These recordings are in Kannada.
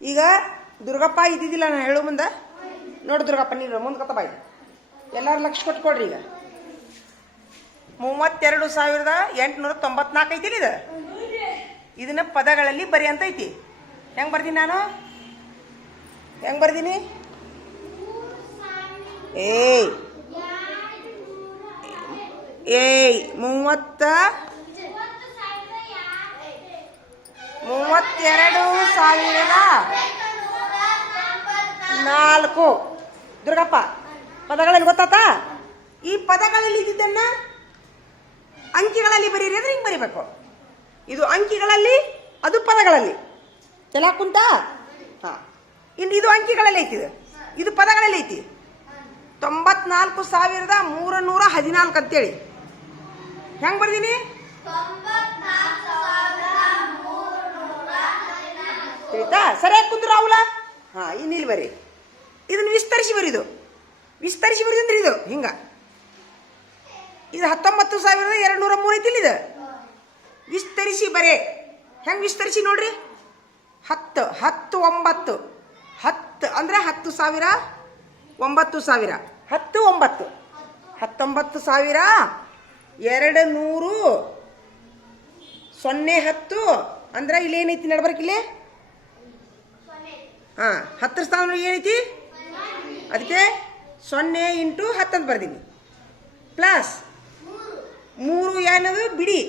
ಈಗ ದುರ್ಗಪ್ಪ ಇದ್ದಿದ್ದಿಲ್ಲ ನಾನು ಹೇಳೋ ಮುಂದೆ ನೋಡಿ ದುರ್ಗಪ್ಪ ನೀನು ಮುಂದ್ಕೊತ ಬಾಯಿ ಎಲ್ಲರೂ ಲಕ್ಷ ಕೊಟ್ಕೊಡ್ರಿ. ಈಗ 32,894 ಐತಿ ಇದು. ಇದನ್ನ ಪದಗಳಲ್ಲಿ ಬರಿ ಅಂತ ಐತಿ. ಹೆಂಗೆ ಬರ್ತೀನಿ ನಾನು? ಹೆಂಗೆ ಬರ್ತೀನಿ? ಏಯ್ 32,004 ದುರ್ಗಪ್ಪ ಪದಗಳಲ್ಲಿ ಗೊತ್ತಾತ? ಈ ಪದಗಳಲ್ಲಿ ಇದ್ದಿದ್ದನ್ನ ಅಂಕಿಗಳಲ್ಲಿ ಬರೀರಿ ಅಂದ್ರೆ ಹಿಂಗೆ ಬರಿಬೇಕು. ಇದು ಅಂಕಿಗಳಲ್ಲಿ, ಅದು ಪದಗಳಲ್ಲಿ. ಚೆನ್ನಾಗಿ ಕುಂತಾ? ಹಾಂ. ಇನ್ನು ಇದು ಅಂಕಿಗಳಲ್ಲಿ ಐತಿ, ಇದು ಪದಗಳಲ್ಲಿ ಐತಿ. 94,314 ಅಂತೇಳಿ ಹೆಂಗೆ ಬರ್ದೀನಿ? ತಿಳಿತಾ? ಸರಿಯಾಗಿ ಕುಂದ್ರು ರಾಹುಲ. ಹಾಂ, ಇನ್ನು ಇಲ್ಲಿ ಬರಿ. ಇದನ್ನು ವಿಸ್ತರಿಸಿ ಬರೀದು. ವಿಸ್ತರಿಸಿ ಬರೀದು ಅಂದ್ರೆ ಇದು ಹಿಂಗ. ಇದು 19,203 ಐತಿ ಇದು. ವಿಸ್ತರಿಸಿ ಬರೇ. ಹೆಂಗೆ ವಿಸ್ತರಿಸಿ ನೋಡ್ರಿ? 10 10 9 10 ಅಂದ್ರೆ 10,000 9,000 10 9 19,200 0 10 ಅಂದ್ರೆ ಇಲ್ಲಿ ಏನೈತಿ ನಡ್ಬರ್ಕಿಲ್ಲಿ? ಹಾಂ, 10 ಸ್ಥಾನ ಏನೈತಿ? ಅದಕ್ಕೆ 0 × 10 ಅಂತ ಬರ್ದೀನಿ. ಪ್ಲಸ್ 3 ಏನದು? ಬಿಡಿ.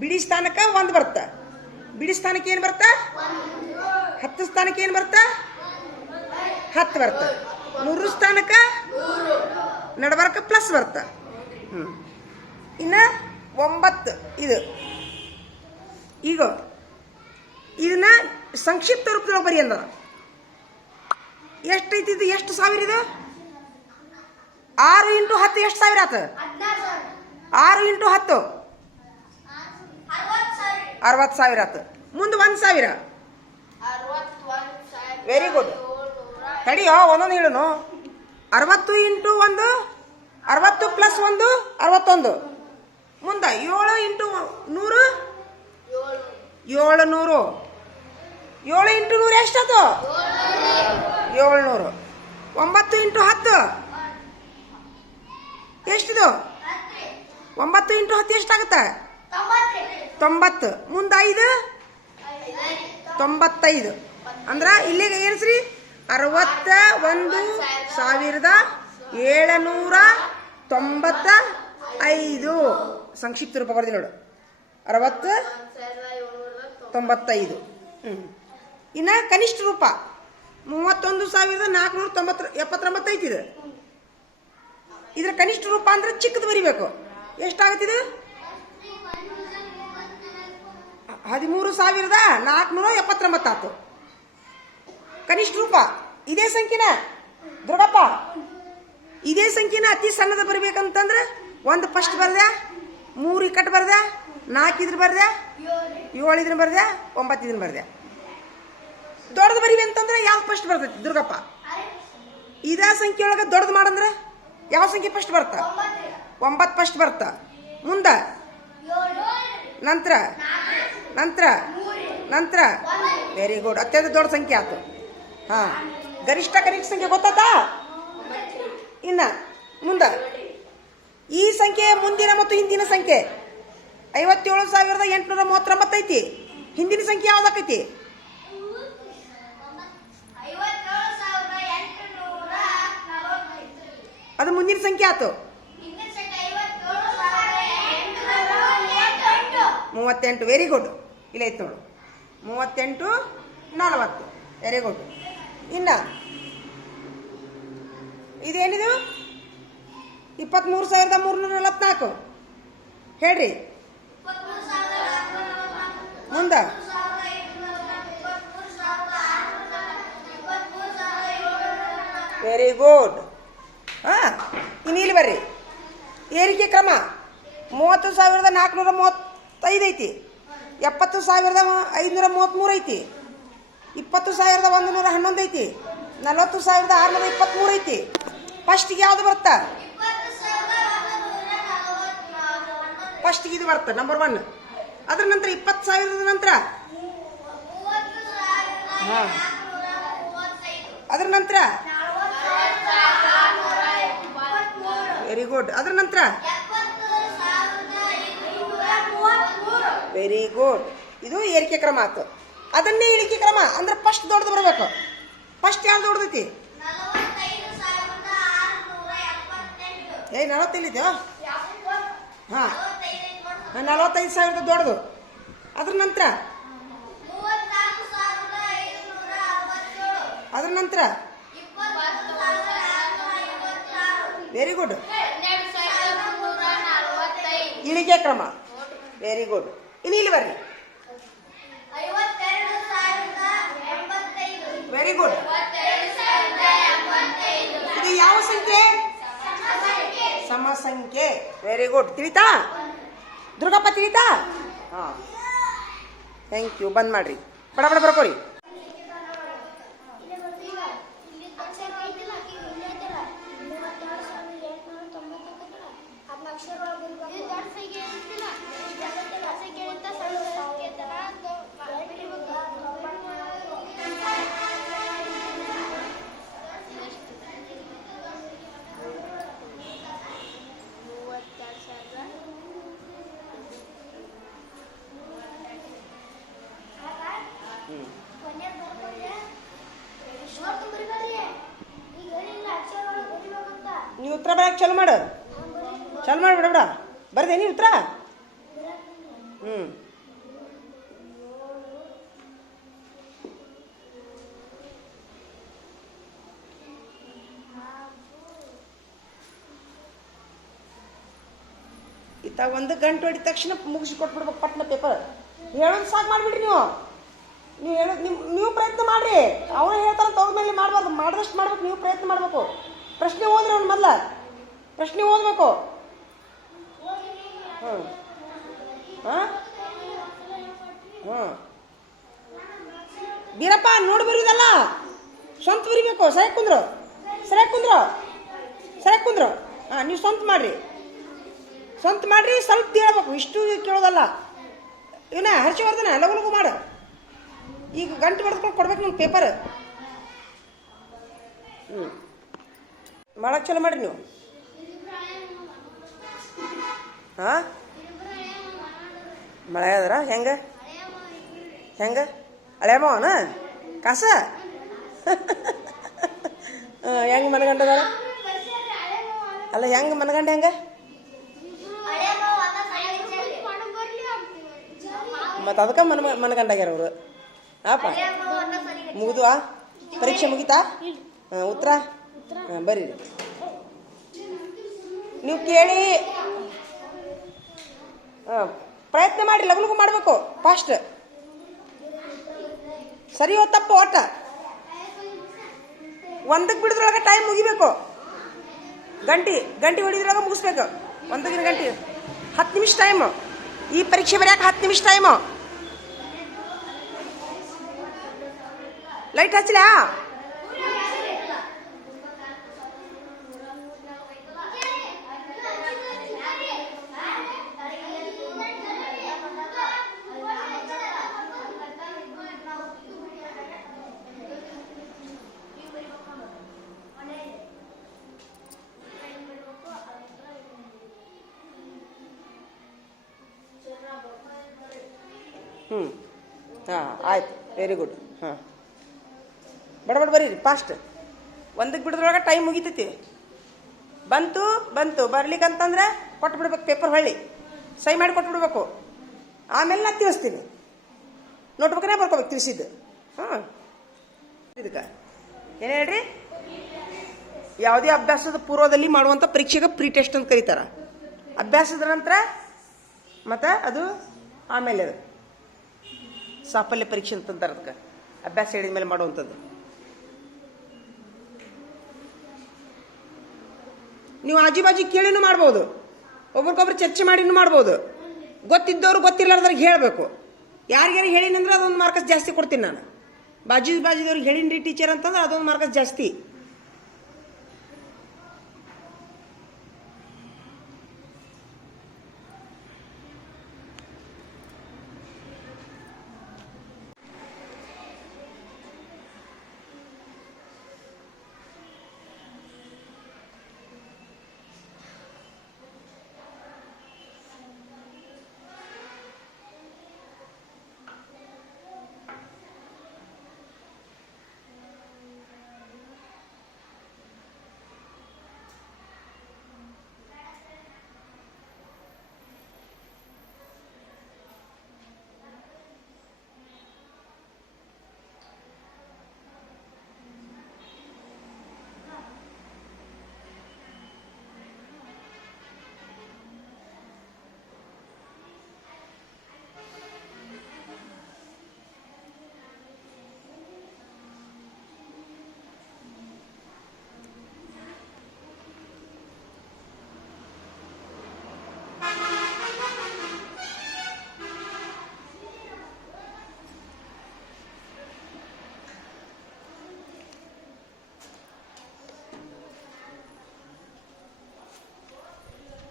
ಬಿಡಿ ಸ್ಥಾನಕ್ಕೆ 1 ಬರ್ತ. ಬಿಡಿ ಸ್ಥಾನಕ್ಕೆ ಏನು ಬರ್ತಾ? 10 ಸ್ಥಾನಕ್ಕೆ ಏನು ಬರ್ತಾ? 10 ಬರ್ತ. 100 ಸ್ಥಾನಕ್ಕೆ ನಡಬರ್ಕ ಪ್ಲಸ್ ಬರ್ತ. ಇನ್ನು 9 ಇದು. ಈಗ ಇದನ್ನ ಸಂಕ್ಷಿಪ್ತ ರೂಪದೊಳಗೆ ಬರಿ ಅಂದ. ಎಷ್ಟೈತಿ ಇದು? ಎಷ್ಟು ಸಾವಿರ ಇದು? 6 × 10 ಎಷ್ಟು ಸಾವಿರ ಆತ? 6 × 10 60,000 ಆತು. ಮುಂದೆ 1,000. Very good. ತಡಿಯೋ ಒಂದೊಂದು ಹೇಳುನು. 60 × 1 60 + 1 61. ಮುಂದೆ 7 × 100 700. 7 × 100 ಎಷ್ಟಾಯ್ತು? 700. 9 × 10 ಎಷ್ಟಿದು? 9 × 10 ಎಷ್ಟಾಗುತ್ತೆ? 90. ಮುಂದೆ 5 95. ಅಂದ್ರೆ ಇಲ್ಲಿಗ ಏನ್ಸ್ರಿ? 61,795. ಸಂಕ್ಷಿಪ್ತ ರೂಪ ಬರ್ದಿ ನೋಡು. 60,95. ಇನ್ನು ಕನಿಷ್ಠ ರೂಪ 31,479 ಐತಿ ಇದು. ಇದ್ರ ಕನಿಷ್ಠ ರೂಪ ಅಂದ್ರೆ ಚಿಕ್ಕದು ಬರಿಬೇಕು. ಎಷ್ಟಾಗುತ್ತಿದೆ? 13,479 ಆಯ್ತು. ಕನಿಷ್ಠ ರೂಪ ಇದೇ ಸಂಖ್ಯೆನ ದುರ್ಗಪ್ಪ, ಇದೇ ಸಂಖ್ಯೆನ ಅತಿ ಸಣ್ಣದ ಬರಬೇಕಂತಂದ್ರೆ 1 ಫಸ್ಟ್ ಬರ್ದೆ, 3 ಇಕ್ಕಟ್ಟು ಬರ್ದೆ, 4 ಇದ್ರ ಬರ್ದೆ, 7 ಇದ್ರ ಬರ್ದೆ, 9 ಇದನ್ನ ಬರ್ದೆ. ದೊಡ್ಡದು ಬರೀವಿ ಅಂತಂದ್ರೆ ಯಾವ ಫಸ್ಟ್ ಬರ್ತೈತಿ ದುರ್ಗಪ್ಪ? ಇದೇ ಸಂಖ್ಯೆ ಒಳಗೆ ದೊಡ್ಡದು ಮಾಡಂದ್ರೆ ಯಾವ ಸಂಖ್ಯೆ ಫಸ್ಟ್ ಬರ್ತಾ? 9 ಫಸ್ಟ್ ಬರ್ತಾ. ಮುಂದೆ ನಂತರ ನಂತರ ನಂತರ ವೆರಿ ಗುಡ್. ಅತ್ಯಂತ ದೊಡ್ಡ ಸಂಖ್ಯೆ ಆಯ್ತು. ಹಾಂ, ಗರಿಷ್ಠ ಕನಿಷ್ಠ ಸಂಖ್ಯೆ ಗೊತ್ತಾತಾ? ಇನ್ನು ಮುಂದೆ ಈ ಸಂಖ್ಯೆ ಮುಂದಿನ ಮತ್ತು ಹಿಂದಿನ ಸಂಖ್ಯೆ 57,839 ಐತಿ. ಹಿಂದಿನ ಸಂಖ್ಯೆ ಯಾವ್ದಾಕೈತಿ? ಅದು ಮುಂದಿನ ಸಂಖ್ಯೆ ಆಯ್ತು. 38. Very good. ಇಲ್ಲ ಐತೆ ನೋಡು. 38 40. Very good. ಇನ್ನು ಇದೇನಿದು? 23,344 ಹೇಳ್ರಿ. ಮುಂದೆ ವೆರಿ ಗುಡ್. ಹಾಂ, ಇನ್ನು ಇಲ್ಲಿ ಬರ್ರಿ. ಏರಿಕೆ ಕ್ರಮ 30,435 ಐತಿ. 70,533 ಐತಿ. 20,111 ಐತಿ. 40,623 ಐತಿ. ಫಸ್ಟಿಗೆ ಯಾವ್ದು ಬರ್ತಾ? ಫಸ್ಟಿಗೆ ಇದು ಬರ್ತಾ ನಂಬರ್ 1. ಅದ್ರ ನಂತರ 20,000 ನಂತರ ಹಾಂ ಅದ್ರ ನಂತರ ವೆರಿ ಗುಡ್. ಅದ್ರ ನಂತರ ವೆರಿ ಗುಡ್. ಇದು ಏರಿಕೆ ಕ್ರಮ ಆಯ್ತು. ಅದನ್ನೇ ಇಳಿಕೆ ಕ್ರಮ ಅಂದ್ರೆ ಫಸ್ಟ್ ದೊಡ್ಡದು ಬರಬೇಕು. ಫಸ್ಟ್ ಯಾವ್ದು ದೊಡ್ಡದೈತಿ? 45 ಹಾಂ 45,000 ದೊಡ್ಡದು. ಅದ್ರ ನಂತರ ವೆರಿ ಗುಡ್. ಇಳಿಕೆ ಕ್ರಮ ವೆರಿ ಗುಡ್. ಇನ್ನು ಇಲ್ಲಿ ಬರ್ರಿ. Very good. ಇದು ಯಾವ ಸಂಖ್ಯೆ? ಸಮ ಸಂಖ್ಯೆ. Very good. ತಿಳಿತಾ ದುರ್ಗಪ್ಪ? ತಿಳಿತಾ? ಹಾಂ ಥ್ಯಾಂಕ್ ಯು. ಬಂದ್ ಮಾಡ್ರಿ. ಬಡ ಬಡ ಬರ್ಕೋರಿ. ನೀವು ಉತ್ತರ ಬರಕ್ಕೆ ಚಾಲು ಮಾಡು. ಚಾಲು ಮಾಡಿ ಬಿಡ ಬಿಡ. ಬರ್ದೆ ನೀವು ಉತ್ತರ? ಇತ್ತ 1 ಗಂಟೆ ಹೊಡಿದ ತಕ್ಷಣ ಮುಗಿಸಿ ಕೊಟ್ಬಿಡ್ಬೇಕು ಪಟ್ನ ಪೇಪರ್. ಹೇಳೋದು ಸಾಕು ಮಾಡಿಬಿಡ್ರಿ. ನೀವು ಹೇಳೋದು ನೀವು ಪ್ರಯತ್ನ ಮಾಡಿರಿ. ಅವನು ಹೇಳ್ತಾರಂತ ಅವ್ರ ಮೇಲೆ ಮಾಡಬಾರ್ದು. ಮಾಡಿದಷ್ಟು ಮಾಡ್ಬೇಕು. ನೀವು ಪ್ರಯತ್ನ ಮಾಡಬೇಕು. ಪ್ರಶ್ನೆ ಓದ್ರಿ. ಅವ್ನು ಮೊದಲ ಪ್ರಶ್ನೆ ಓದಬೇಕು. ಹಾಂ ಹಾಂ ಹಾಂ ಬೀರಪ್ಪ ನೋಡಿ ಬರೀದಲ್ಲ, ಸ್ವಂತ ಬರಿಬೇಕು. ಸರಿಯಾಗಿ ಕುಂದ್ರು. ಹಾಂ ನೀವು ಸ್ವಂತ ಮಾಡ್ರಿ. ಸ್ವಲ್ಪ ಹೇಳ್ಬೇಕು. ಇಷ್ಟು ಕೇಳೋದಲ್ಲ. ಇವನ ಹರ್ಷವರ್ಧನ ಲಗು ಮಾಡು. ಈಗ ಗಂಟೆ ಬಡ್ಕೊಂಡು ಕೊಡ್ಬೇಕು ನನ್ನ ಪೇಪರ್. ಮಾಡಕ್ಕೆ ಚಲೋ ಮಾಡ್ರಿ ನೀವು. ಹಾಂ ಮಳೆ ಆದ್ರ ಹೆಂಗೆ ಹಳೆ ಮಾವನ ಕಾಸ ಹೆಂಗೆ ಮನಗಂಡದ? ಅಲ್ಲ ಹೆಂಗೆ ಮನಗಂಡ ಹೆಂಗೆ ಮತ್ತು ಅದಕ್ಕೆ ಮನಗಂಡಾಗ್ಯಾರ ಅವರು. ಹಾಪ ಮುಗಿದ್ವಾ? ಪರೀಕ್ಷೆ ಮುಗಿತಾ? ಉತ್ತರ ಬರೀರಿ. ನೀವು ಕೇಳಿ ಪ್ರಯತ್ನ ಮಾಡಿ. ಲಘು ಮಾಡಬೇಕು. ಫಾಸ್ಟ್. ಸರಿಯೋ ತಪ್ಪು ಒಟ್ಟ 1ಕ್ಕೆ ಬಿಡಿದ್ರೊಳಗೆ ಟೈಮ್ ಮುಗಿಬೇಕು. ಗಂಟೆ ಹೊಡಿದ್ರೊಳಗೆ ಮುಗಿಸ್ಬೇಕು. 1 ಗಂಟೆ 10 ನಿಮಿಷ ಟೈಮು. ಈ ಪರೀಕ್ಷೆ ಬರೆಯಕ್ಕೆ 10 ನಿಮಿಷ ಟೈಮು. ಲೈಟ್ ಹಚ್ಚಲ? ಹಾಂ ಆಯ್ತು. Very good. ಹಾಂ ಬಡ ಬರೀರಿ ಫಾಸ್ಟ್. 1ಕ್ಕೆ ಬಿಡೋದ್ರೊಳಗೆ ಟೈಮ್ ಮುಗಿತೈತಿ. ಬಂತು ಬರ್ಲಿಕ್ಕಂತಂದ್ರೆ ಕೊಟ್ಟು ಬಿಡ್ಬೇಕು ಪೇಪರ್. ಹೊಳ್ಳಿ ಸಹಿ ಮಾಡಿ ಕೊಟ್ಟು ಬಿಡ್ಬೇಕು. ಆಮೇಲೆ ನಾನು ತಿಳಿಸ್ತೀನಿ. ನೋಟ್ಬುಕ್ನೇ ಬರ್ಕೋಬೇಕು ತಿಳಿಸಿದ್ದು. ಹಾಂ ಇದಕ್ಕೆ ಏನು ಹೇಳ್ರಿ? ಯಾವುದೇ ಅಭ್ಯಾಸದ ಪೂರ್ವದಲ್ಲಿ ಮಾಡುವಂಥ ಪರೀಕ್ಷೆಗೆ ಪ್ರೀ ಟೆಸ್ಟ್ ಅಂತ ಕರೀತಾರೆ. ಅಭ್ಯಾಸದ ನಂತರ ಮತ್ತು ಅದು ಆಮೇಲೆ ಅದು ಸಾಫಲ್ಯ ಪರೀಕ್ಷೆ ಅಂತಂತಾರೆ. ಅದಕ್ಕೆ ಅಭ್ಯಾಸ ಹೇಳಿದ ಮೇಲೆ ಮಾಡುವಂಥದ್ದು. ನೀವು ಆಜು ಬಾಜು ಕೇಳಿನೂ ಮಾಡ್ಬೋದು. ಒಬ್ರಿಗೊಬ್ರು ಚರ್ಚೆ ಮಾಡಿನೂ ಮಾಡ್ಬೋದು. ಗೊತ್ತಿದ್ದವ್ರು ಗೊತ್ತಿರ್ಲಾರ್ದವ್ರಿಗೆ ಹೇಳಬೇಕು. ಯಾರಿಗಾರು ಹೇಳಿನಂದ್ರೆ ಅದೊಂದು ಮಾರ್ಕಸ್ ಜಾಸ್ತಿ ಕೊಡ್ತೀನಿ ನಾನು. ಬಾಜಿದವ್ರಿಗೆ ಹೇಳಿನ್ರಿ ಟೀಚರ್ ಅಂತಂದ್ರೆ ಅದೊಂದು ಮಾರ್ಕಸ್ ಜಾಸ್ತಿ.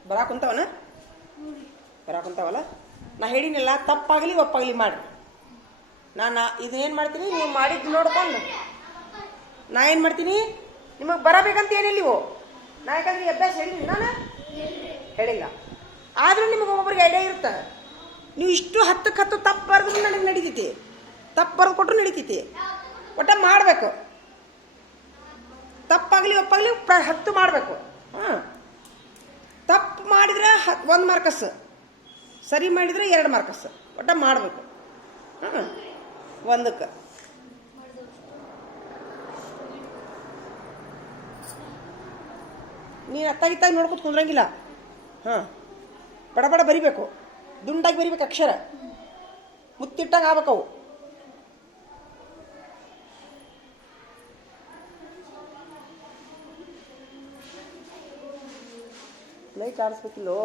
ಬರಾಕುಂತಾವನ ಬರಾಕುಂತಾವಲ್ಲ. ನಾ ಹೇಳಿನಲ್ಲ, ತಪ್ಪಾಗಲಿ ಒಪ್ಪಾಗಲಿ ಮಾಡಿ. ನಾನು ಇದೇನು ಮಾಡ್ತೀನಿ, ನೀವು ಮಾಡಿದ್ದು ನೋಡ್ಕೊಂಡು ನಾ ಏನು ಮಾಡ್ತೀನಿ, ನಿಮಗೆ ಬರಬೇಕಂತ ಏನಿಲ್ಲ ಇವು. ನಾ ಯಾಕಂದ್ರೆ ಈ ಅಭ್ಯಾಸ ಹೇಳಿನಿ, ನಾನು ಹೇಳಿಲ್ಲ. ಆದರೂ ನಿಮಗೆ ಒಬ್ಬೊಬ್ರಿಗೆ ಐಡಿಯಾ ಇರುತ್ತೆ. ನೀವು ಇಷ್ಟು 10ಕ್ಕೆ 10 ತಪ್ಪು ಬರೆದ್ರು ನನಗೆ ನಡೀತೈತಿ, ತಪ್ಪು ಬರೆದು ಕೊಟ್ಟರು ನಡೀತೈತಿ. ಒಟ್ಟ ಮಾಡಬೇಕು. ತಪ್ಪಾಗಲಿ ಒಪ್ಪಾಗಲಿ 10 ಮಾಡಬೇಕು. ಹಾಂ, ತಪ್ಪು ಮಾಡಿದ್ರೆ 1 ಮಾರ್ಕಸ್, ಸರಿ ಮಾಡಿದರೆ 2 ಮಾರ್ಕಸ್. ಒಟ್ಟ ಮಾಡಬೇಕು. ಹಾಂ, 1ಕ್ಕೆ ನೀನು ಅತ್ತಾಗಿತ್ತಾಗಿ ನೋಡ್ಕೊತ ಕುಂದ್ರಂಗಿಲ್ಲ. ಹಾಂ, ಬಡ ಬಡ ಬರಿಬೇಕು, ದುಂಡಾಗಿ ಬರಿಬೇಕು, ಅಕ್ಷರ ಮುತ್ತಿಟ್ಟಾಗ ಆಗ್ಬೇಕವು. ಲೈಟ್ ಆಡಿಸ್ಬೇಕಿಲ್ಲೋ.